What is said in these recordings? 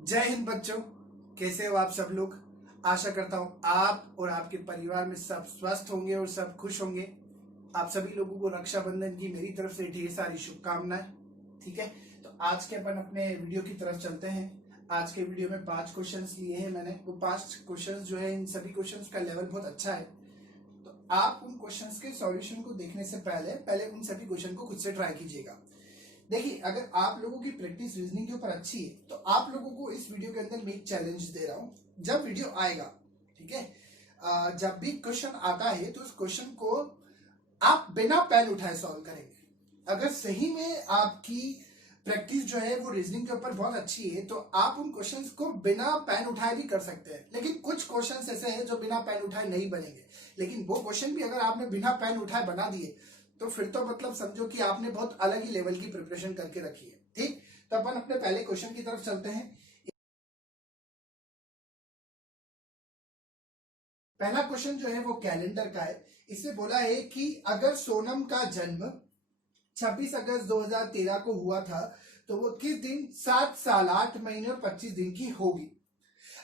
जय हिंद बच्चों। कैसे हो आप सब लोग। आशा करता हूँ आप और आपके परिवार में सब स्वस्थ होंगे और सब खुश होंगे। आप सभी लोगों को रक्षाबंधन की मेरी तरफ से ढेर सारी शुभकामनाएं। ठीक है, तो आज के अपन अपने वीडियो की तरफ चलते हैं। आज के वीडियो में 5 क्वेश्चंस लिए हैं मैंने। वो 5 क्वेश्चंस जो है, इन सभी क्वेश्चंस का लेवल बहुत अच्छा है। तो आप उन क्वेश्चंस के सॉल्यूशन को देखने से पहले उन सभी क्वेश्चन को खुद से ट्राई कीजिएगा। देखिए, अगर आप लोगों की प्रैक्टिस रीजनिंग के ऊपर अच्छी है तो आप लोगों को इस वीडियो के अंदर मैं एक चैलेंज दे रहा हूं। जब वीडियो आएगा, ठीक है, जब भी क्वेश्चन आता है तो उस क्वेश्चन को आप बिना पेन उठाए सॉल्व करेंगे। अगर सही में आपकी प्रैक्टिस जो है वो रीजनिंग के ऊपर बहुत अच्छी है तो आप उन क्वेश्चंस को बिना पेन उठाए भी कर सकते हैं। लेकिन कुछ क्वेश्चंस ऐसे हैं जो बिना पेन उठाए नहीं बनेंगे, लेकिन वो क्वेश्चन भी अगर आपने बिना पेन उठाए बना दिए तो फिर तो मतलब समझो कि आपने बहुत अलग ही लेवल की प्रिपरेशन करके रखी है। ठीक, तो अपन अपने पहले क्वेश्चन की तरफ चलते हैं। पहला क्वेश्चन जो है वो कैलेंडर का है। इसमें बोला है कि अगर सोनम का जन्म 26 अगस्त 2013 को हुआ था तो वो किस दिन 7 साल 8 महीने और 25 दिन की होगी।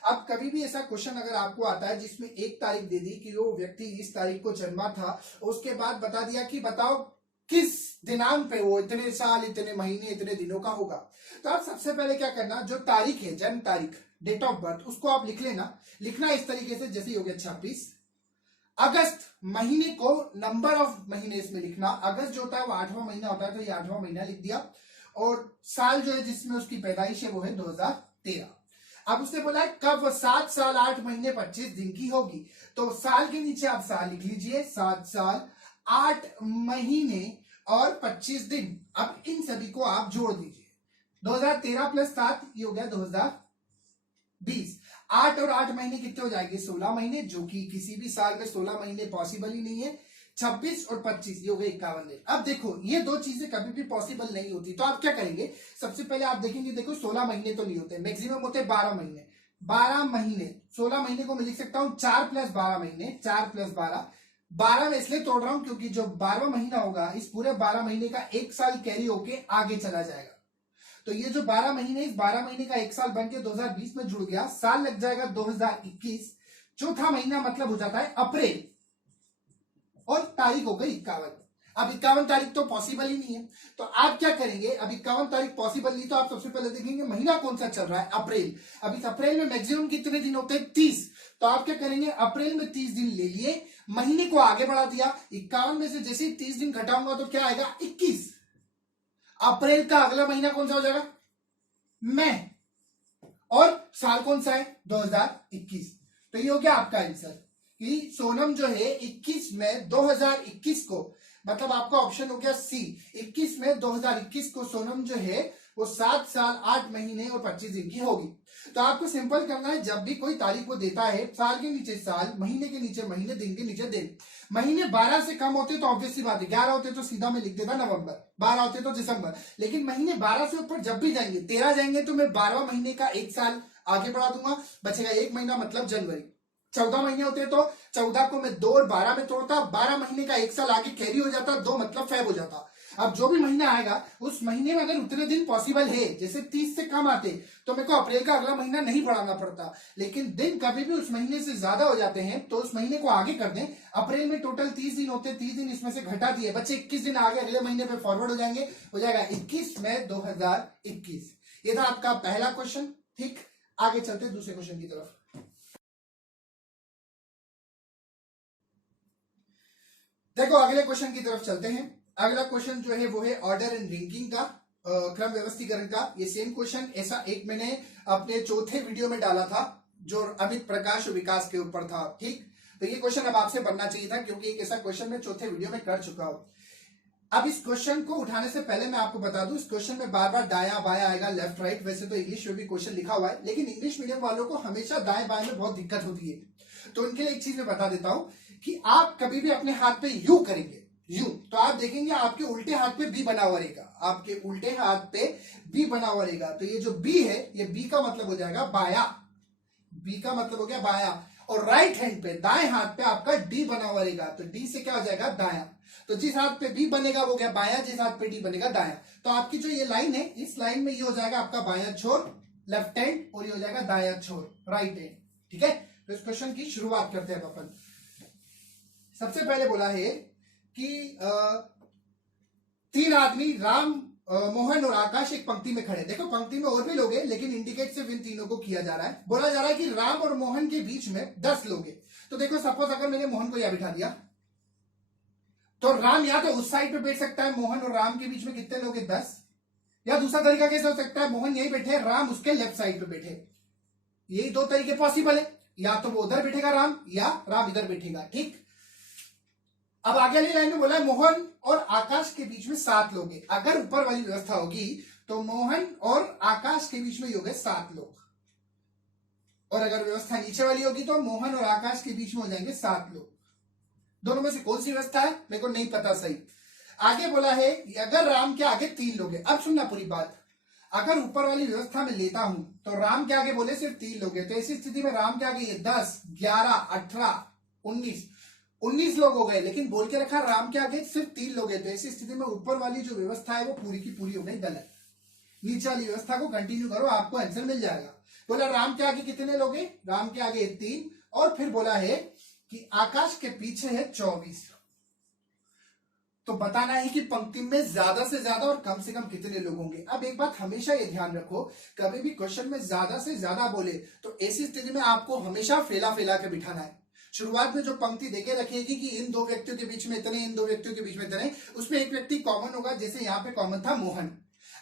अब कभी भी ऐसा क्वेश्चन अगर आपको आता है जिसमें एक तारीख दे दी कि वो व्यक्ति इस तारीख को जन्मा था, उसके बाद बता दिया कि बताओ किस दिनांक पे वो इतने साल इतने महीने इतने दिनों का होगा, तो आप सबसे पहले क्या करना, जो तारीख है, जन्म तारीख, डेट ऑफ बर्थ, उसको आप लिख लेना। लिखना इस तरीके से, जैसे हो गया 26 अगस्त, महीने को नंबर ऑफ महीने इसमें लिखना। अगस्त जो होता है वो 8वां महीना होता है तो ये 8वां महीना लिख दिया। और साल जो है जिसमें उसकी पैदाइश है वो है 2013। अब उसने बोला है कब 7 साल 8 महीने 25 दिन की होगी, तो साल के नीचे आप साल लिख लीजिए, 7 साल 8 महीने और 25 दिन। अब इन सभी को आप जोड़ दीजिए, 2013 प्लस 7 ये हो गया 2020। 8 और 8 महीने कितने हो जाएंगे, 16 महीने, जो कि किसी भी साल में 16 महीने पॉसिबल ही नहीं है। 26 और 25 ये हो गए 51 दिन। अब देखो ये दो चीजें कभी भी पॉसिबल नहीं होती, तो आप क्या करेंगे, सबसे पहले आप देखेंगे, देखो 16 महीने तो नहीं होते, मैक्सिमम होते 12 महीने। 12 महीने, 16 महीने को मैं लिख सकता हूं 4 प्लस 12 महीने, 4 प्लस 12। 12 में इसलिए तोड़ रहा हूं क्योंकि जो 12वां महीना होगा इस पूरे 12 महीने का एक साल कैरी होके आगे चला जाएगा। तो ये जो 12 महीने, इस 12 महीने का एक साल बन के 2020 में जुड़ गया, साल लग जाएगा 2021। चौथा महीना मतलब हो जाता है अप्रैल, और तारीख हो गई 51। अब 51 तारीख तो पॉसिबल ही नहीं है, तो आप क्या करेंगे, अब 51 तारीख पॉसिबल नहीं, तो आप सबसे पहले देखेंगे महीना कौन सा चल रहा है, अप्रैल। अब इस अप्रैल में मैक्सिमम कितने दिन होते हैं, 30। तो आप क्या करेंगे, अप्रैल में 30 दिन ले लिए, महीने को आगे बढ़ा दिया, 51 में से जैसे ही 30 दिन घटाऊंगा तो क्या आएगा, 21। अप्रैल का अगला महीना कौन सा हो जाएगा, मई, और साल कौन सा है, 2021। तो ये हो गया आपका आंसर कि सोनम जो है 21 में 2021 को, मतलब आपका ऑप्शन हो गया सी, 21 में 2021 को सोनम जो है वो 7 साल 8 महीने और 25 दिन की होगी। तो आपको सिंपल करना है, जब भी कोई तारीख को देता है, साल के नीचे साल, महीने के नीचे महीने, दिन के नीचे दिन। महीने 12 से कम होते तो ऑब्वियसली बात है, 11 होते तो सीधा मैं लिख देता नवंबर, 12 होते तो दिसंबर। लेकिन महीने 12 से ऊपर जब भी जाएंगे, 13 जाएंगे तो मैं 12वां महीने का एक साल आगे बढ़ा दूंगा, बचेगा एक महीना, मतलब जनवरी। 14 महीने होते तो 14 को मैं 2 और 12 में तोड़ता, 12 महीने का एक साल आगे कैरी हो जाता, 2 मतलब फेब हो जाता। अब जो भी महीना आएगा उस महीने में अगर उतने दिन पॉसिबल है, जैसे 30 से कम आते तो मेरे को अप्रैल का अगला महीना नहीं बढ़ाना पड़ता। लेकिन दिन कभी भी उस महीने से ज्यादा हो जाते हैं तो उस महीने को आगे कर दें। अप्रैल में टोटल 30 दिन होते, 30 दिन इसमें से घटा दिए, बच्चे 21 दिन आगे अगले महीने पे फॉरवर्ड हो जाएंगे, हो जाएगा 21 मई 2021। ये था आपका पहला क्वेश्चन। ठीक, आगे चलते दूसरे क्वेश्चन की तरफ। देखो अगले क्वेश्चन की तरफ चलते हैं। अगला क्वेश्चन जो है वो है ऑर्डर एंड रैंकिंग का, क्रम व्यवस्थीकरण का। ये सेम क्वेश्चन ऐसा एक मैंने अपने चौथे वीडियो में डाला था जो अमित प्रकाश और विकास के ऊपर था। ठीक, तो ये क्वेश्चन अब आपसे बनना चाहिए था क्योंकि एक ऐसा क्वेश्चन मैं चौथे वीडियो में कर चुका हूं। अब इस क्वेश्चन को उठाने से पहले मैं आपको बता दूं, इस क्वेश्चन में बार बार दाया बाया आएगा, लेफ्ट राइट। वैसे तो इंग्लिश में भी क्वेश्चन लिखा हुआ है, लेकिन इंग्लिश मीडियम वालों को हमेशा दाएं बाएं में बहुत दिक्कत होती है। तो उनके लिए एक चीज मैं बता देता हूं कि आप कभी भी अपने हाथ पे यू करेंगे, यू, तो आप देखेंगे आपके उल्टे हाथ पे बी बना हुआ रहेगा, आपके उल्टे हाथ पे बी बना हुआ रहेगा। तो ये जो बी है, ये बी का मतलब हो जाएगा बाया, बी का मतलब हो गया बाया। और राइट हैंड पे, दाएं हाथ पे आपका डी बना हुआ रहेगा, तो डी से क्या हो जाएगा, दाया। तो जिस हाथ पे बी बनेगा वो गया बाया, जिस हाथ पे डी बनेगा दाया। तो आपकी जो ये लाइन है, इस लाइन में ये हो जाएगा आपका बाया छोर, लेफ्ट हैंड और ये हो जाएगा दाया छोर राइट हैंड। ठीक है, तो इस क्वेश्चन की शुरुआत करते हैं अपन। सबसे पहले बोला है कि तीन आदमी राम, मोहन और आकाश एक पंक्ति में खड़े। देखो पंक्ति में और भी लोग हैं, लेकिन इंडिकेट सिर्फ इन तीनों को किया जा रहा है। बोला जा रहा है कि राम और मोहन के बीच में 10 लोग हैं। तो देखो सपोज अगर मैंने मोहन को यहां बिठा दिया, तो राम या तो उस साइड पे बैठ सकता है, मोहन और राम के बीच में कितने लोग हैं 10। या दूसरा तरीका कैसे हो सकता है, मोहन यहीं बैठे, राम उसके लेफ्ट साइड पे बैठे। यही दो तरीके पॉसिबल है, या तो वो उधर बैठेगा राम, या राम इधर बैठेगा। ठीक, अब आगे वाली लाइन में बोला है मोहन और आकाश के बीच में 7 लोग हैं। अगर ऊपर वाली व्यवस्था होगी तो मोहन और आकाश के बीच में हो गए 7 लोग, और अगर व्यवस्था नीचे वाली होगी तो मोहन और आकाश के बीच में हो जाएंगे 7 लोग। दोनों में से कौन सी व्यवस्था है मेरे को नहीं पता सही। आगे बोला है अगर राम के आगे 3 लोग हैं। अब सुनना पूरी बात, अगर ऊपर वाली व्यवस्था में लेता हूं तो राम के आगे बोले सिर्फ 3 लोग हैं, तो ऐसी स्थिति में राम के आगे ये 10, 11, 18, 19 लोग हो गए, लेकिन बोल के रखा राम के आगे सिर्फ 3 लोग हैं। तो ऐसी स्थिति में ऊपर वाली जो व्यवस्था है वो पूरी की पूरी हो गई गलत। नीचे वाली व्यवस्था को कंटिन्यू करो, आपको आंसर मिल जाएगा। बोला राम के आगे कितने लोग हैं, राम के आगे 3, और फिर बोला है कि आकाश के पीछे है 24। तो बताना है कि पंक्ति में ज्यादा से ज्यादा और कम से कम कितने लोग होंगे। अब एक बात हमेशा ये ध्यान रखो, कभी भी क्वेश्चन में ज्यादा से ज्यादा बोले तो ऐसी स्थिति में आपको हमेशा फैला फैला के बिठाना है। शुरुआत में जो पंक्ति देके रखेगी कि इन 2 व्यक्तियों के बीच में इतने, इन 2 व्यक्तियों के बीच में इतने, उसमें एक व्यक्ति कॉमन होगा। जैसे यहाँ पे कॉमन था मोहन।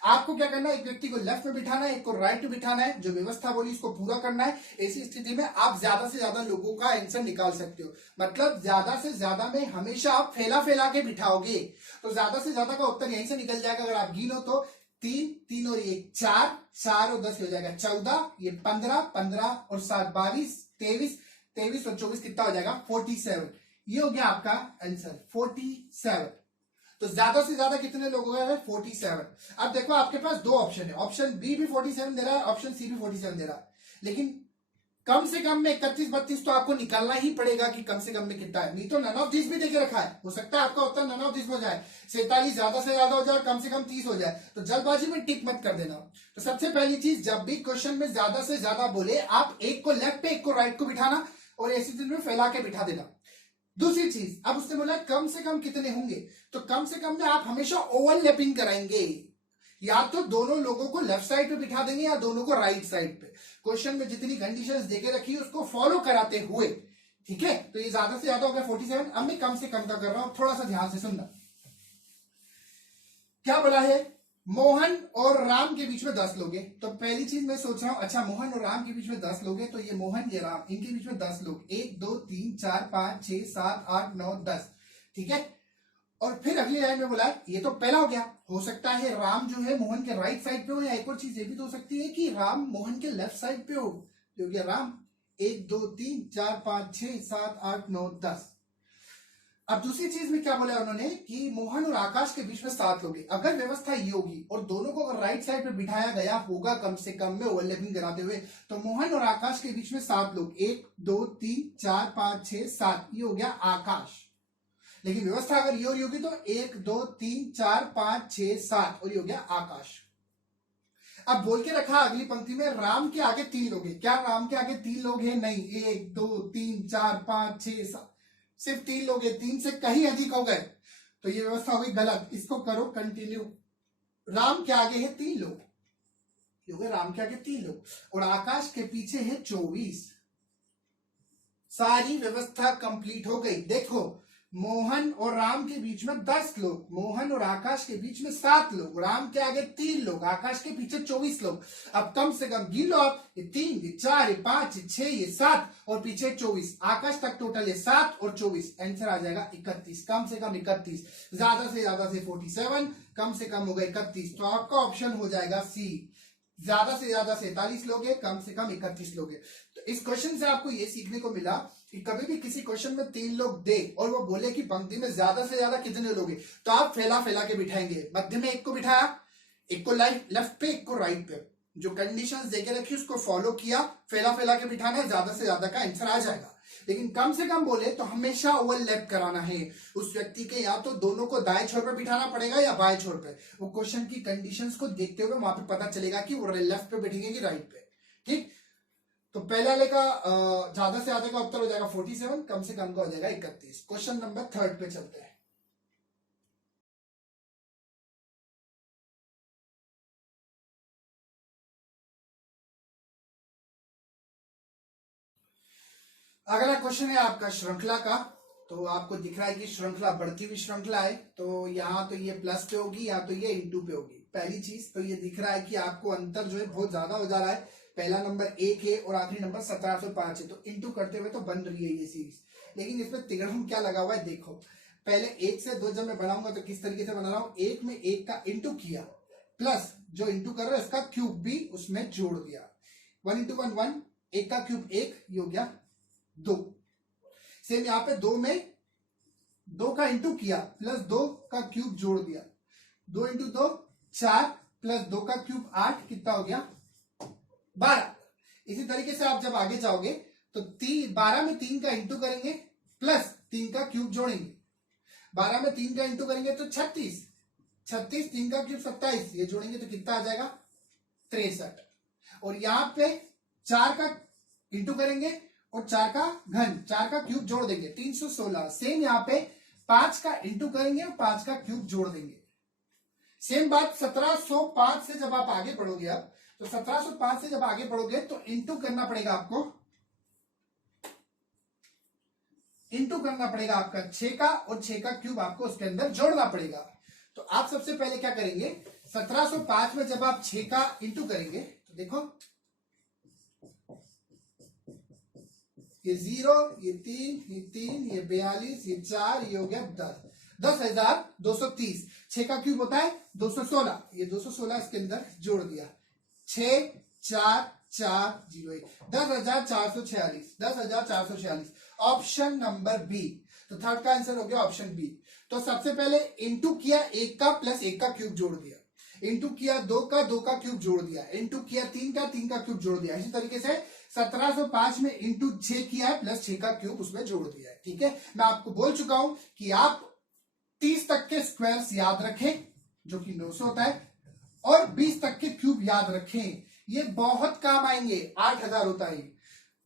आपको क्या करना है, एक व्यक्ति को लेफ्ट में बिठाना है, एक को राइट में बिठाना है, जो व्यवस्था बोली इसको पूरा करना है। ऐसी स्थिति में आप ज्यादा से ज्यादा लोगों का आंसर निकाल सकते हो। मतलब ज्यादा से ज्यादा में हमेशा आप फैला फैला के बिठाओगे तो ज्यादा से ज्यादा का उत्तर यहीं से निकल जाएगा। अगर आप गिनो तो 3 और 1 4, 4 और 10 हो जाएगा 14, ये 15, 15 और 7 22, 23 और 24 कितना हो जाएगा 47। ये हो गया आपका आंसर 47। तो ज्यादा से ज्यादा कितने लोग हो गए 47। अब देखो आपके पास 2 ऑप्शन है, ऑप्शन बी भी 47 दे रहा है, ऑप्शन सी भी 47 दे रहा है, लेकिन कम से कम में 31 32 तो आपको निकालना ही पड़ेगा कि कम से कम में कितना है। नहीं तो नन ऑफ दिस भी देके रखा है, हो सकता है आपका उत्तर नन ऑफ दिस हो जाए, 47 ज्यादा से ज्यादा हो जाए और कम से कम 30 हो जाए। तो जल्दबाजी में टिक मत कर देना। तो सबसे पहली चीज, जब भी क्वेश्चन में ज्यादा से ज्यादा बोले आप एक को लेफ्ट पे एक को राइट को बिठाना और ऐसी स्थिति में फैला के बिठा देना। दूसरी चीज, अब उसने बोला कम से कम कितने होंगे, तो कम से कम में आप हमेशा ओवरलैपिंग कराएंगे। या तो दोनों लोगों को लेफ्ट साइड पे बिठा देंगे या दोनों को राइट साइड पे। क्वेश्चन में जितनी कंडीशंस देके रखी है उसको फॉलो कराते हुए। ठीक है, तो ये ज्यादा से ज्यादा हो गया 47। अब मैं कम से कम का कर रहा हूं, थोड़ा सा ध्यान से सुनना। क्या बोला है, मोहन और राम के बीच में 10 लोग हैं। तो पहली चीज मैं सोच रहा हूं, अच्छा मोहन और राम के बीच में 10 लोग हैं, तो ये मोहन ये राम, इनके बीच में 10 लोग, 1 2 3 4 5 6 7 8 9 10। ठीक है, और फिर अगली लाइन में बोला ये तो पहला हो गया। हो सकता है राम जो है मोहन के राइट साइड पे हो, या एक और चीज ये भी तो हो सकती है कि राम मोहन के लेफ्ट साइड पे हो। जो गया राम 1 2 3 4 5 6 7 8 9 10। अब दूसरी चीज में क्या बोला उन्होंने कि मोहन और आकाश के बीच में 7 लोग हैं। अगर व्यवस्था ये होगी और दोनों को अगर राइट साइड पे बिठाया गया होगा कम से कम में ओवरलैपिंग कराते हुए, तो मोहन और आकाश के बीच में 7 लोग, 1 2 3 4 5 6 7, ये हो गया आकाश। लेकिन व्यवस्था अगर ये हो रही होगी तो 1 2 3 4 5 6 7 और ये हो गया आकाश। अब बोल के रखा अगली पंक्ति में राम के आगे 3 लोग हैं। क्या राम के आगे 3 लोग हैं? नहीं, 1 2 3 4 5 6 7, सिर्फ 3 लोग हैं। 3 से कहीं अधिक हो गए तो ये व्यवस्था हो गई गलत। इसको करो कंटिन्यू। राम के आगे है 3 लोग, क्योंकि राम के आगे 3 लोग और आकाश के पीछे है 24। सारी व्यवस्था कंप्लीट हो गई। देखो, मोहन और राम के बीच में 10 लोग, मोहन और आकाश के बीच में 7 लोग, राम के आगे 3 लोग, आकाश के पीछे 24 लोग। अब कम से कम गिन लो आप, ये 3 ये 4 ये 5 ये 6 ये 7 और पीछे 24, आकाश तक टोटल ये 7 और 24, आंसर आ जाएगा 31। कम से कम 31, ज्यादा से ज्यादा से 47, कम से कम हो गए 31। तो आपका ऑप्शन हो जाएगा सी। ज्यादा से ज्यादा 47 लोग हैं, कम से कम 31 लोग हैं। तो इस क्वेश्चन से आपको ये सीखने को मिला कि कभी भी किसी क्वेश्चन में 3 लोग दे और वो बोले कि पंक्ति में ज्यादा से ज्यादा कितने लोग हैं, तो आप फैला फैला के बिठाएंगे। मध्य में एक को बिठाया, एक को लेफ्ट पे एक को राइट पे, जो कंडीशंस देके रखी उसको फॉलो किया, फैला फैला के बिठाना है, ज्यादा से ज्यादा का आंसर आ जाएगा। लेकिन कम से कम बोले तो हमेशा ओवरलैप कराना है उस व्यक्ति के, या तो दोनों को दाएं छोर पे बिठाना पड़ेगा या बाएं छोर पे। वो क्वेश्चन की कंडीशंस को देखते हुए वहां पे पता चलेगा कि वो लेफ्ट पे बैठेंगे कि राइट पे। ठीक, तो पहले वाले का ज्यादा से ज्यादा का उत्तर हो जाएगा 47, कम से कम का हो जाएगा 31। क्वेश्चन नंबर 3 पे चलते हैं। अगला क्वेश्चन है आपका श्रृंखला का। तो आपको दिख रहा है कि श्रृंखला बढ़ती हुई श्रृंखला है, तो यहाँ तो ये प्लस पे होगी या तो ये इंटू पे होगी। पहली चीज तो ये दिख रहा है कि आपको अंतर जो है बहुत ज्यादा हो जा रहा है। पहला नंबर 1 है और आखिरी नंबर 1705 है, तो इंटू करते हुए तो बन रही है ये सीरीज। लेकिन इसमें तिगड़म क्या लगा हुआ है देखो, पहले 1 से 2 जब मैं बनाऊंगा तो किस तरीके से बना रहा हूं, 1 में 1 का इंटू किया, प्लस जो इंटू कर रहा है इसका क्यूब भी उसमें जोड़ दिया। 1 इंटू 1 1, 1 का क्यूब 1, ये हो गया 2। सेम यहाँ पे 2 में 2 का इंटू किया, प्लस 2 का क्यूब जोड़ दिया, 2 इंटू 2 4, प्लस 2 का क्यूब 8, कितना हो गया 12। इसी तरीके से आप जब आगे जाओगे तो 12 में 3 का इंटू करेंगे, प्लस 3 का क्यूब जोड़ेंगे, 12 में 3 का इंटू करेंगे तो 36, 36 3 का क्यूब 27, ये जोड़ेंगे तो कितना आ जाएगा 63। और यहाँ पे 4 का इंटू करेंगे और 4 का घन, 4 का क्यूब जोड़ देंगे 316। सेम यहाँ पे 5 का इंटू करेंगे और 5 का क्यूब जोड़ देंगे। सेम बात 1705 से जब आप आगे बढ़ोगे, अब तो 1705 से जब आगे बढ़ोगे तो इंटू करना पड़ेगा आपको, इंटू करना पड़ेगा आपका 6 का, और 6 का क्यूब आपको उसके अंदर जोड़ना पड़ेगा। तो आप सबसे पहले क्या करेंगे, 1705 में जब आप 6 का इंटू करेंगे तो देखो ये 0, ये 3, ये 3, ये 42, ये 4, ये हो गया 10, 10,230। 6 का क्यूब होता है 216, ये 216 इसके अंदर जोड़ दिया, 6 4 4 0 1, 10,446, 10,446। Option number B. तो थर्ड का आंसर हो गया ऑप्शन बी। तो सबसे पहले इंटू किया 1 का, प्लस 1 का क्यूब जोड़ दिया, इंटू किया 2 का, 2 का क्यूब जोड़ दिया, इंटू किया 3 का, 3 का क्यूब जोड़ दिया। इसी तरीके से 1705 में इंटू 6 किया है, प्लस 6 का क्यूब उसमें जोड़ दिया है। ठीक है, मैं आपको बोल चुका हूं कि आप 30 तक के स्क्वायर्स याद रखें जो कि 900 होता है, और 20 तक के क्यूब याद रखें, ये बहुत काम आएंगे। 8000 होता है,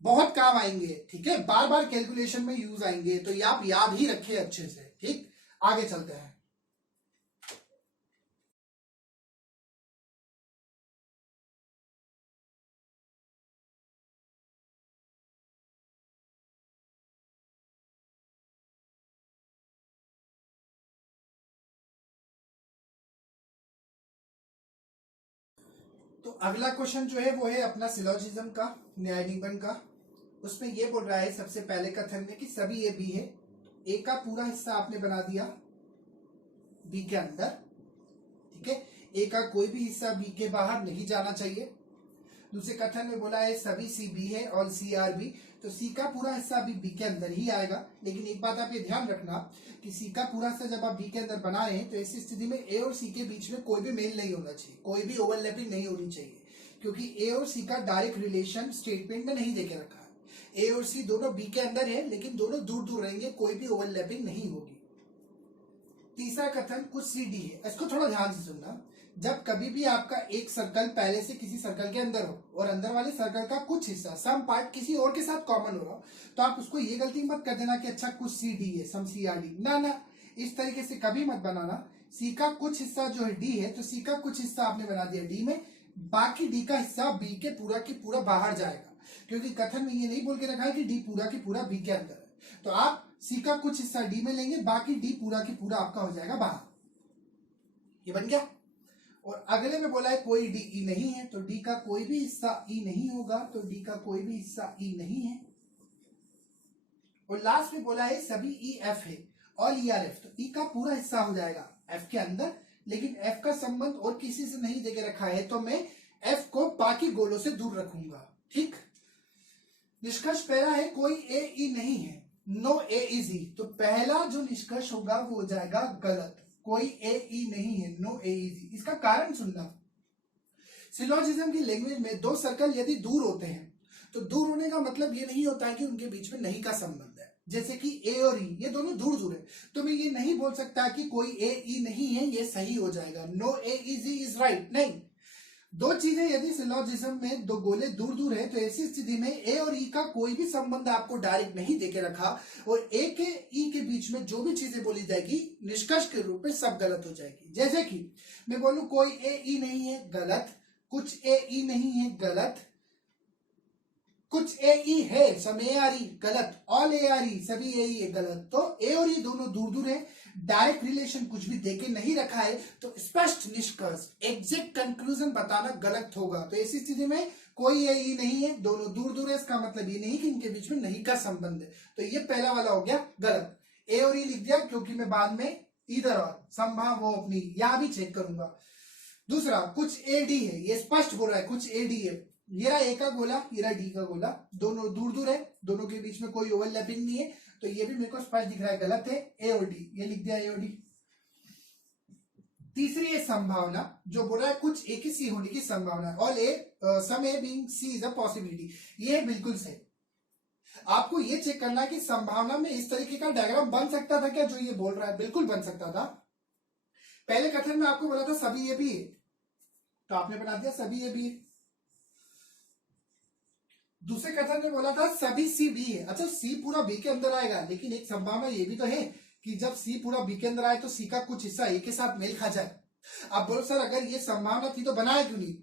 बहुत काम आएंगे। ठीक है, बार बार कैलकुलेशन में यूज आएंगे, तो ये आप याद ही रखें अच्छे से। ठीक, आगे चलते हैं। तो अगला क्वेश्चन जो है वो है अपना सिलोजिज्म का, न्याय निबंध का। उसमें ये बोल रहा है सबसे पहले कथन में कि सभी ए बी है, ए का पूरा हिस्सा आपने बना दिया बी के अंदर। ठीक है, ए का कोई भी हिस्सा बी के बाहर नहीं जाना चाहिए। दूसरे कथन में बोला है सभी सी बी है और सी आर बी, तो सी का पूरा हिस्सा भी बी के अंदर ही आएगा। लेकिन एक बात आप ये ध्यान रखना कि सी का पूरा हिस्सा जब आप बी के अंदर बना रहे हैं तो ऐसी स्थिति में ए और सी के बीच में कोई भी मेल नहीं होना चाहिए, कोई भी ओवरलैपिंग नहीं होनी चाहिए, क्योंकि ए और सी का डायरेक्ट रिलेशन स्टेटमेंट में नहीं देके रखा है। ए और सी दोनों बी के अंदर है, लेकिन दोनों दूर दूर रहेंगे, कोई भी ओवरलैपिंग नहीं होगी। तीसरा कथन कुछ सी डी है, इसको थोड़ा ध्यान से सुनना। जब कभी भी आपका एक सर्कल पहले से किसी सर्कल के अंदर हो और अंदर वाले सर्कल का कुछ हिस्सा सम पार्ट किसी और के साथ कॉमन हो रहा हो, तो आप उसको ये गलती मत कर देना कि अच्छा कुछ सी डी है, सम सी आर डी। ना ना, इस तरीके से कभी मत बनाना। सी का कुछ हिस्सा जो है डी है, तो सी का कुछ हिस्सा आपने बना दिया डी में, बाकी डी का हिस्सा बी के पूरा बाहर जाएगा, क्योंकि कथन में ये नहीं बोल के रखा है कि डी पूरा की पूरा बी के अंदर है। तो आप सी का कुछ हिस्सा डी में लेंगे, बाकी डी पूरा की पूरा आपका हो जाएगा बाहर। ये बन गया। और अगले में बोला है कोई डी ई नहीं है, तो डी का कोई भी हिस्सा ई नहीं होगा, तो डी का कोई भी हिस्सा ई नहीं है। और लास्ट में बोला है सभी ई एफ है और ई आर एफ, तो ई का पूरा हिस्सा हो जाएगा एफ के अंदर, लेकिन एफ का संबंध और किसी से नहीं देके रखा है, तो मैं एफ को बाकी गोलों से दूर रखूंगा। ठीक, निष्कर्ष पहला है कोई ए ई नहीं है, नो ए इज ई, तो पहला जो निष्कर्ष होगा वो हो जाएगा गलत। कोई ए ई नहीं है, नो ए इज ई। इसका कारण सुनना, सिलोजिज्म की लैंग्वेज में दो सर्कल यदि दूर होते हैं तो दूर होने का मतलब ये नहीं होता है कि उनके बीच में नहीं का संबंध है। जैसे कि ए और ई ये दोनों दूर दूर है, तो मैं ये नहीं बोल सकता कि कोई ए ई नहीं है, ये सही हो जाएगा, no A is E is right, नहीं। दो चीजें यदि सिलोजिज्म में दो गोले दूर दूर है तो ऐसी स्थिति में ए और ई का कोई भी संबंध आपको डायरेक्ट नहीं देके रखा और ए के ई के बीच में जो भी चीजें बोली जाएगी निष्कर्ष के रूप में सब गलत हो जाएगी। जैसे कि मैं बोलूं कोई ए ई नहीं है, गलत। कुछ ए ई नहीं है, गलत। कुछ ए ई है, सम ए आर ई, गलत। ऑल ए आर ई, सभी ए ई है, गलत। तो ए और ई दोनों दूर दूर है, डायरेक्ट रिलेशन कुछ भी देके नहीं रखा है, तो स्पष्ट निष्कर्ष एग्जैक्ट कंक्लूजन बताना गलत होगा। तो ऐसी स्थिति में कोई ए ई नहीं है, दोनों दूर दूर है, इसका मतलब ये नहीं कि इनके बीच में नहीं का संबंध है। तो ये पहला वाला हो गया गलत। ए और ई लिख दिया क्योंकि मैं बाद में इधर और संभाव हो अपनी यहां भी चेक करूंगा। दूसरा कुछ ए डी है, ये स्पष्ट बोल रहा है कुछ ए डी है। ये रहा ए का गोला, ये रहा डी का गोला, दोनों दूर दूर है, दोनों के बीच में कोई ओवरलैपिंग नहीं है, तो ये भी मेरे को स्पष्ट दिख रहा है गलत है, ए और डी, ये लिख दिया ए और डी। तीसरी है संभावना, जो बोल रहा है कुछ ए की सी होने की संभावना, all A some A being C is a possibility, ये बिल्कुल सही। आपको ये चेक करना है कि संभावना में इस तरीके का डायग्राम बन सकता था क्या, जो ये बोल रहा है, बिल्कुल बन सकता था। पहले कथन में आपको बोला था सभी ए भी है, तो आपने बना दिया सभी ए भी है। दूसरे कथन में बोला था सभी सी बी है, अच्छा सी पूरा बी के अंदर आएगा, लेकिन एक संभावना ये भी तो है कि जब सी पूरा बी के अंदर आए तो सी का कुछ हिस्सा ए के साथ मेल खा जाए। अब बोलो सर अगर ये संभावना थी तो बनाया क्यों नहीं,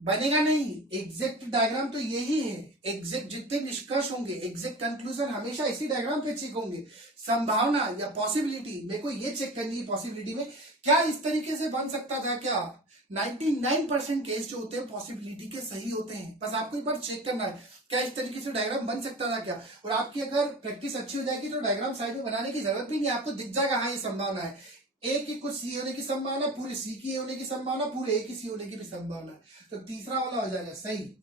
बनेगा नहीं। एग्जैक्ट डायग्राम तो यही है, एग्जैक्ट जितने निष्कर्ष होंगे, एग्जैक्ट कंक्लूजन हमेशा इसी डायग्राम पे चेक होंगे। संभावना या पॉसिबिलिटी, मेरे को ये चेक करनी है पॉसिबिलिटी में क्या इस तरीके से बन सकता था क्या। 99% केस जो होते हैं पॉसिबिलिटी के सही होते हैं, बस आपको एक बार चेक करना है क्या इस तरीके से डायग्राम बन सकता था क्या। और आपकी अगर प्रैक्टिस अच्छी हो जाएगी तो डायग्राम साइड में बनाने की जरूरत भी नहीं, आपको दिख जाएगा हाँ ये संभावना है, ए की कुछ सी होने की संभावना, पूरे सी की होने की संभावना, पूरे ए की सी होने की भी संभावना है, तो तीसरा वाला हो जाएगा सही।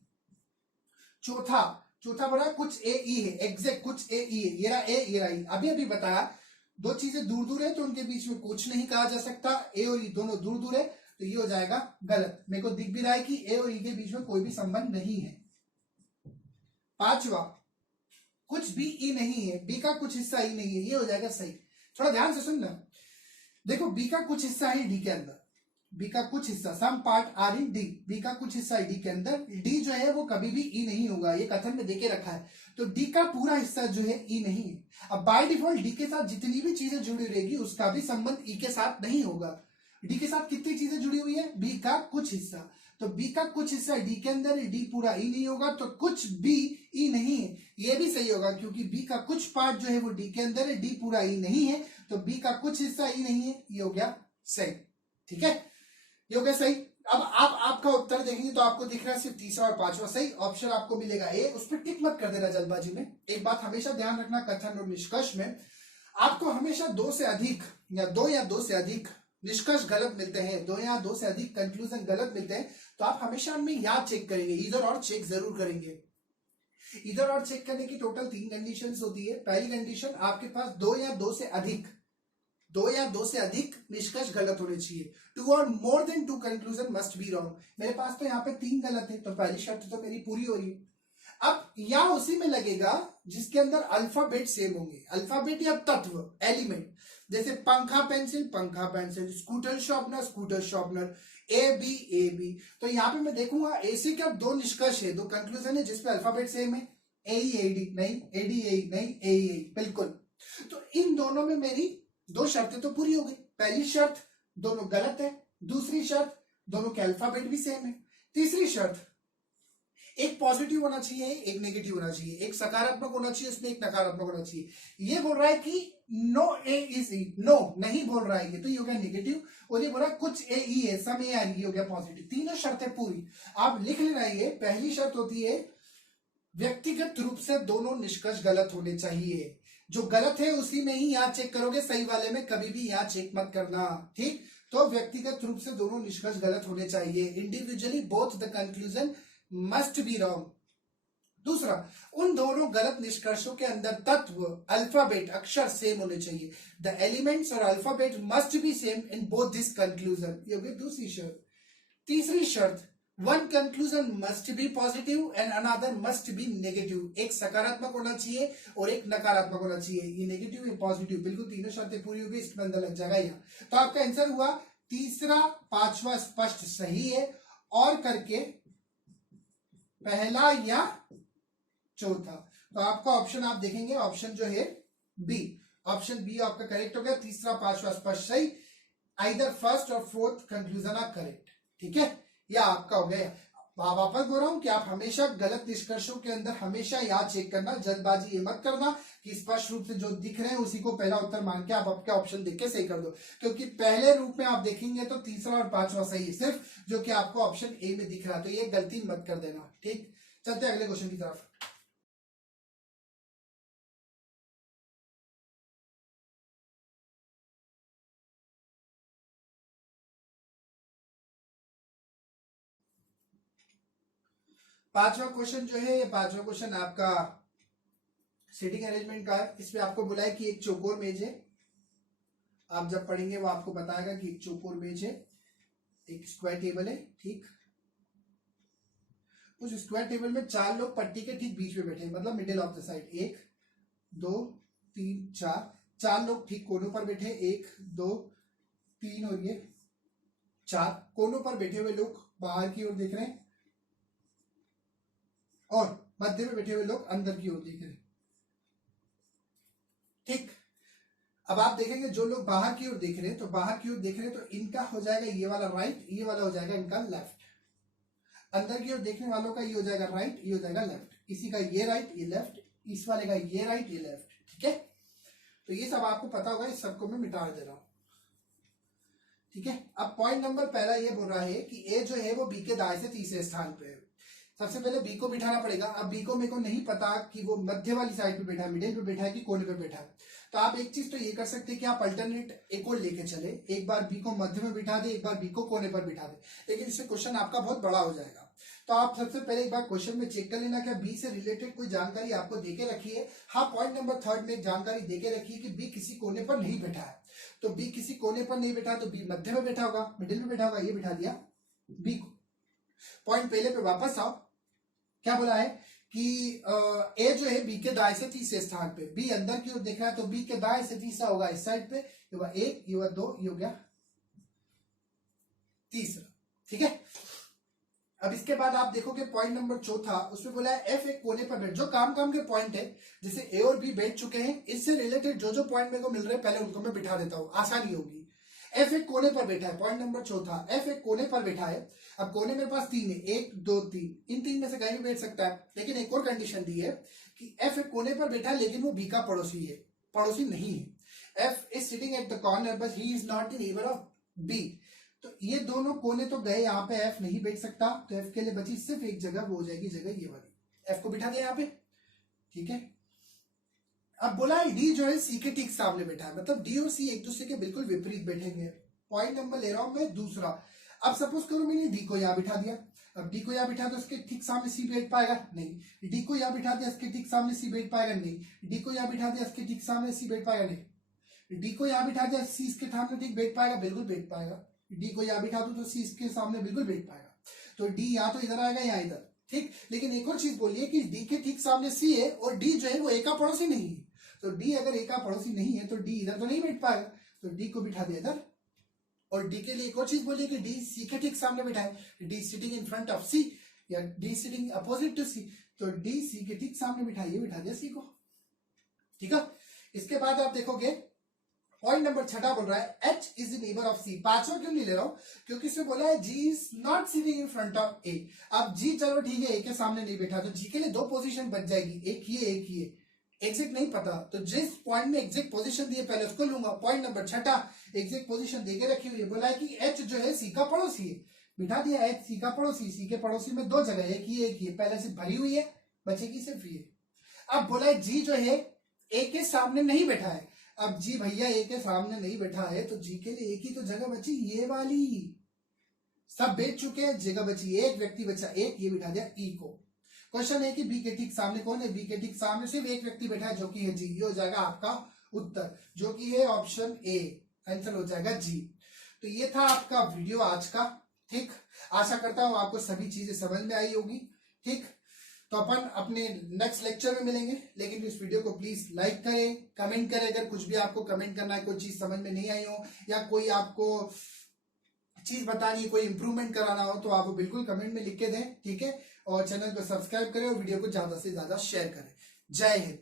चौथा बोला कुछ ए ई है, एग्जैक्ट कुछ ए ई है, ये रहा ए ये रहा ई। अभी अभी बताया दो चीजें दूर दूर है तो उनके बीच में कुछ नहीं कहा जा सकता, ए और ई दोनों दूर दूर है, तो ये हो जाएगा गलत। मेरे को दिख भी रहा है कि ए और ई के बीच में कोई भी संबंध नहीं है। पांचवा कुछ भी ई नहीं है, बी का कुछ हिस्सा ई नहीं है, ये हो जाएगा सही। थोड़ा ध्यान से सुनना, देखो बी का कुछ हिस्सा है डी के अंदर, बी का कुछ हिस्सा some part are in D, B का कुछ हिस्सा है डी के अंदर, डी जो है वो कभी भी ई नहीं होगा, ये कथन में देके रखा है, तो डी का पूरा हिस्सा जो है ई नहीं है। अब बाय डिफॉल्ट डी के साथ जितनी भी चीजें जुड़ी रहेगी उसका भी संबंध ई के साथ नहीं होगा। डी के साथ कितनी चीजें जुड़ी हुई है, बी का कुछ हिस्सा, तो बी का कुछ हिस्सा डी के अंदर है, डी पूरा ई नहीं होगा, तो कुछ बी ई नहीं है, ये भी सही होगा क्योंकि बी का कुछ पार्ट जो है वो डी के अंदर है, डी पूरा ई नहीं है, तो बी का कुछ हिस्सा ई नहीं है, ये हो गया सही। ठीक है, ये हो गया सही। अब आप आपका उत्तर देखेंगे तो आपको दिख रहा है सिर्फ तीसरा और पांचवा सही ऑप्शन आपको मिलेगा ए, उस पर टिक मत कर देना जल्दबाजी में। एक बात हमेशा ध्यान रखना, कथन और निष्कर्ष में आपको हमेशा दो से अधिक या दो से अधिक निष्कर्ष गलत मिलते हैं, दो या दो से अधिक कंक्लूजन गलत मिलते हैं, तो आप हमेशा उनमें या चेक करेंगे, इधर और चेक जरूर करेंगे। इधर और चेक करने की टोटल 3 कंडीशंस होती है। पहली कंडीशन आपके पास दो या दो से अधिक निष्कर्ष गलत होने चाहिए, 2 और more than 2 conclusion must be wrong. मेरे पास तो यहाँ पे 3 गलत है, तो पहली शर्त तो मेरी पूरी हो रही है। अब या उसी में लगेगा जिसके अंदर अल्फाबेट सेम होंगे, अल्फाबेट या तत्व एलिमेंट, जैसे पंखा pencil, scooter sharpener, A B. तो यहाँ पे मैं देखूंगा ए से क्या 2 निष्कर्ष है, 2 कंक्लूजन है जिसपे अल्फाबेट सेम है, ए डी नहीं, ए डी नहीं, ए बिल्कुल। तो इन दोनों में मेरी 2 शर्तें तो पूरी हो गई। पहली शर्त दोनों गलत है, दूसरी शर्त दोनों के अल्फाबेट भी सेम है, तीसरी शर्त एक पॉजिटिव होना चाहिए, एक नेगेटिव होना चाहिए, एक सकारात्मक होना चाहिए, उसमें एक नकारात्मक होना चाहिए। ये बोल रहा है कि no A is E, no नहीं बोल रहा है, ये तो ये हो गया नेगेटिव, और ये बोल रहा है कुछ ए ई है, सम ए आर, ये हो गया पॉजिटिव। तीनों शर्तें पूरी, आप लिख लेना। ये पहली शर्त होती है व्यक्तिगत रूप से दोनों निष्कर्ष गलत होने चाहिए, जो गलत है उसी में ही यहाँ चेक करोगे, सही वाले में कभी भी यहाँ चेक मत करना। ठीक, तो व्यक्तिगत रूप से दोनों निष्कर्ष गलत होने चाहिए, individually both the conclusion must be wrong. दूसरा, उन दोनों गलत निष्कर्षों के अंदर तत्व अल्फाबेट अक्षर सेम होने चाहिए, द एलिमेंट्स और alphabet must be same in both this conclusion, ये होगी दूसरी शर्त। तीसरी शर्त, one conclusion must be positive and another must be negative. एक सकारात्मक होना चाहिए और एक नकारात्मक होना चाहिए। ये नेगेटिव ये पॉजिटिव बिल्कुल तीनों शर्तें पूरी होगी, इसके अंदर लग जाएगा यहाँ। तो आपका आंसर हुआ तीसरा, पांचवा स्पष्ट सही है, और करके पहला या चौथा। तो आपका ऑप्शन आप देखेंगे, ऑप्शन जो है बी, ऑप्शन बी आपका करेक्ट हो गया। तीसरा पांचवा स्पष्ट सही, आइदर फर्स्ट और फोर्थ कंक्लूजन आर करेक्ट। ठीक है, यह आपका हो गया। वापस बोल रहा हूं कि आप हमेशा गलत निष्कर्षों के अंदर हमेशा याद चेक करना, जल्दबाजी ये मत करना कि स्पष्ट रूप से जो दिख रहे हैं उसी को पहला उत्तर मान के आप आपके ऑप्शन देख के सही कर दो, क्योंकि पहले रूप में आप देखेंगे तो तीसरा और पांचवा सही है सिर्फ, जो कि आपको ऑप्शन ए में दिख रहा है। तो ये गलती मत कर देना। ठीक, चलते अगले क्वेश्चन की तरफ। पांचवा क्वेश्चन जो है, ये पांचवा क्वेश्चन आपका सीटिंग अरेंजमेंट का है। इसमें आपको बोला है कि एक चौकोर मेज है। आप जब पढ़ेंगे वो आपको बताएगा कि एक चौकोर मेज है, एक स्क्वायर टेबल है। ठीक, उस स्क्वायर टेबल में चार लोग पट्टी के ठीक बीच में बैठे हैं, मतलब मिडिल ऑफ द साइड। एक, दो, तीन, चार। चार लोग ठीक कोनों पर बैठे, एक, दो, तीन और ये चार। कोनों पर बैठे हुए लोग बाहर की ओर देख रहे हैं और मध्य में बैठे हुए लोग अंदर की ओर देख रहे हैं। ठीक, अब आप देखेंगे जो लोग बाहर की ओर देख रहे हैं, तो बाहर की ओर देख रहे हैं तो इनका हो जाएगा ये वाला राइट, ये वाला हो जाएगा इनका लेफ्ट। अंदर की ओर देखने वालों का ये हो जाएगा राइट, ये हो जाएगा लेफ्ट। इसी का ये राइट, ये लेफ्ट, इस वाले का ये राइट, ये लेफ्ट। ठीक है, तो ये सब आपको पता होगा, इस सबको मैं मिटा दे रहा हूं। ठीक है, अब पॉइंट नंबर पहला ये बोल रहा है कि ए जो है वो बी के दाएं से तीसरे स्थान पे है। सबसे पहले बी को बिठाना पड़ेगा। अब बी को मेरे को नहीं पता कि वो मध्य वाली साइड पे बैठा है, मिडिल पे बैठा है कि कोने पे बैठा है। तो आप एक चीज तो ये कर सकते हैं कि आप अल्टरनेट एक और लेके चले, एक बार बी को मध्य में बिठा दे, एक बार बी को कोने पर बिठा दे, लेकिन इससे क्वेश्चन आपका बहुत बड़ा हो जाएगा। तो आप सबसे पहले एक बार क्वेश्चन में चेक कर लेना क्या बी से रिलेटेड कोई जानकारी आपको देके रखी है। हाँ, पॉइंट नंबर थर्ड में एक जानकारी देके रखी है कि बी किसी कोने पर नहीं बैठा है। तो बी किसी कोने पर नहीं बैठा तो बी मध्य में बैठा होगा, मिडिल में बैठा होगा, ये बिठा दिया बी को। पॉइंट पहले पे वापस आओ, क्या बोला है कि ए जो है बी के दाएं से तीसरे स्थान पे, बी अंदर की ओर देख रहा है तो बी के दाएं से तीसरा होगा इस साइड पे, ये हुआ एक, ये हुआ दो, ये हो गया तीसरा। ठीक है, अब इसके बाद आप देखोगे पॉइंट नंबर चौथा, उसमें बोला है एफ एक कोने पर बैठ। जो काम काम के पॉइंट है, जैसे ए और बी बैठ चुके हैं, इससे रिलेटेड जो जो पॉइंट मेरे को मिल रहे हैं पहले उनको मैं बिठा देता हूं, आसानी होगी। एफ एक कोने पर बैठा है, पॉइंट नंबर चौथा, एफ एक कोने पर बैठा है। अब कोने मेरे पास तीन है, एक, दो, तीन, इन तीन में से कहीं भी बैठ सकता है, लेकिन एक और कंडीशन दी है कि एफ एक कोने पर बैठा है लेकिन वो बी का पड़ोसी है, पड़ोसी नहीं है। F is sitting at the corner but he is not the neighbour of B. तो ये दोनों कोने तो गए, यहाँ पे एफ नहीं बैठ सकता, तो एफ के लिए बची सिर्फ एक जगह, वो हो जाएगी जगह ये वाली। एफ को बिठा दिया यहाँ पे। ठीक है, अब बोला है डी जो है सी के ठीक सामने बैठा है, मतलब डी और सी एक दूसरे के बिल्कुल विपरीत बैठेंगे। पॉइंट नंबर ले रहा हूं मैं दूसरा। अब सपोज करो मैंने डी को यहाँ बिठा दिया, अब डी को यहाँ बिठा दो, उसके ठीक सामने सी बैठ पाएगा नहीं। डी को यहाँ बिठा दिया, इसके ठीक सामने सी बैठ पाएगा नहीं। डी को यहाँ बिठा दिया, इसके ठीक सामने सी बैठ पाएगा नहीं। डी को यहाँ बिठा दिया, सी इसके सामने ठीक बैठ पाएगा, बिल्कुल बैठ पाएगा। डी को यहाँ बिठा दो तो सी इसके सामने बिल्कुल बैठ पाएगा। तो डी या तो इधर आएगा या इधर। ठीक, लेकिन एक और चीज बोलिए कि डी के ठीक सामने सी है और डी जो है वो ए का पड़ोसी नहीं है। तो डी अगर ए का पड़ोसी नहीं है तो डी इधर तो नहीं बैठ पाएगा, तो डी को बिठा दिया इधर। और डी के लिए एक और चीज बोलिए कि डी सी के ठीक सामने बैठा है, D sitting in front of C या D sitting opposite to C, तो डी सी के ठीक सामने बिठाइए, बिठा दिया सी को। ठीक है, इसके बाद आप देखोगे पॉइंट नंबर छठा बोल रहा है H is the neighbour of C. पांचवा क्यों नहीं ले रहा हूं, क्योंकि इसमें बोला है G is not sitting in front of A. अब जी चलो ठीक है, ए के सामने नहीं बैठा, तो जी के लिए दो पोजीशन बच जाएगी, एक ये एक ये। एग्जैक्ट नहीं पता तो जिस पॉइंट में एग्जैक्ट पोजीशन दिए पहले उसको लूंगा। पॉइंट नंबर छठा, एग्जैक्ट पोजीशन देके रखी हुई है, बोला है कि एच जो है सी का पड़ोसी है, बिठा दिया एच सी का पड़ोसी। सी के पड़ोसी में दो जगह, एक ये पहले से भरी हुई है, बचेगी सिर्फ ये। अब बोला है जी जो है ए के सामने नहीं बैठा है। अब जी भैया ए के सामने नहीं बैठा है तो जी के लिए एक ही तो जगह बची, ये वाली। सब बैठ चुके हैं, जगह बची एक, व्यक्ति बचा एक, ये बिठा दिया ई को। क्वेश्चन है कि बी के ठीक सामने कौन है, बी के ठीक सामने सिर्फ एक व्यक्ति बैठा है जो कि है जी। ये हो जाएगा आपका उत्तर जो कि है ऑप्शन ए, आंसर हो जाएगा जी। तो ये था आपका वीडियो आज का। ठीक, आशा करता हूं आपको सभी चीजें समझ में आई होगी। ठीक, तो अपन अपने नेक्स्ट लेक्चर में मिलेंगे, लेकिन इस वीडियो को प्लीज लाइक करें, कमेंट करें। अगर कुछ भी आपको कमेंट करना है, कोई चीज समझ में नहीं आई हो या कोई आपको चीज बतानी है, कोई इंप्रूवमेंट कराना हो, तो आप बिल्कुल कमेंट में लिख के दें। ठीक है, और चैनल को सब्सक्राइब करें और वीडियो को ज्यादा से ज्यादा शेयर करें। जय हिंद।